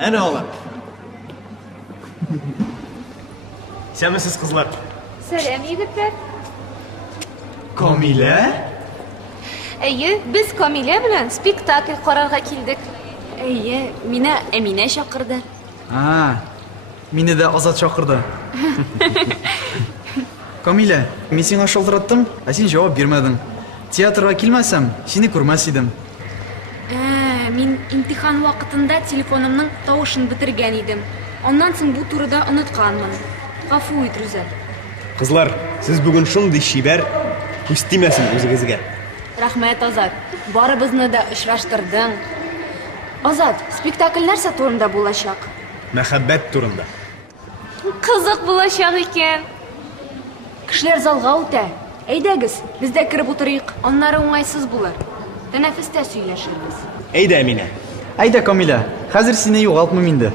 Ana oğlum. Sen misiniz kızlar? Selam yigitlar. Komile? Iyi, biz Komile bilan spektakl qarorga keldik. İyi, meni Emine chaqirdi. Ha, meni de Azat chaqirdi. Komila, men senga shaltiratdim, sen javob bermading. Teatrga kelmasam, seni ko'rmas edim. Men imtihon vaqtida telefonimning tovushini bitirgan edim. Ondan so'ng bu turida unutganman. G'afur et, Ruzal. Kızlar, siz bugün şunday şiber, istemesin o'zingizga. Rahmat, Azat. Barimizni da uchrashtirding. Azat, spektakllar narsa turida bo'lashaq? Muhabbat turunda. Qiziq bo'lashaq ekan. Kishilar zalga o'ta. Aydagiz, bizda kirib o'tiraylik. Onlari o'ng'aysiz bo'lar. Tanaffusda suylashamiz. Eyda Emine. Ayda Komila, hozir seni yo'qoltma menda.